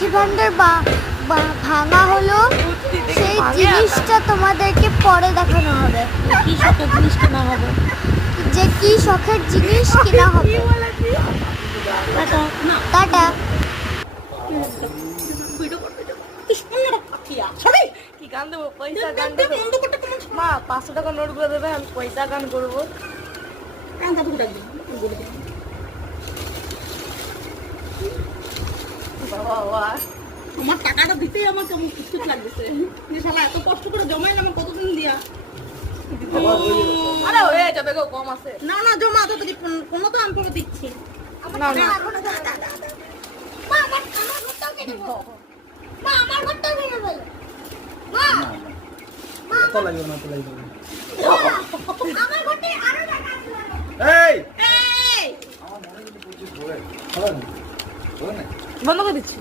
লক্ষ্মী ভান্ডার ভাঙা হলো, সেই জিনিসটা তোমাদেরকে পরে দেখানো হবে। কি শখের জিনিস কেনা হবে, যে কি শখের জিনিস কেনা হবে। টাটা। কি গান দেবো? পয়সা গান দেবো। মা 500 টাকা নোট করে দেবে, আমি পয়সা গান করবো। আমার টাকাটা দিতেই আমার কেমন খুশি লাগতেছে যে শালা এত কষ্ট করে জমাই আমার কতদিন দিয়া। আরে হয়ে যাবে গো, কম আছে। না না জমা তো কোনো তো আমি পরে দিচ্ছি। না না মা আমার ঘরটাও কেটে দেবো। মা আমার ঘরটাও কেটে দেবো। মা তো লাগবে না, তো লাগবে না। আমার ঘরটা আরো টাকা আছে। এই এই আমার মনে যদি 25 ধরে হবে না, হবে না। বন্ধ করে দিচ্ছি।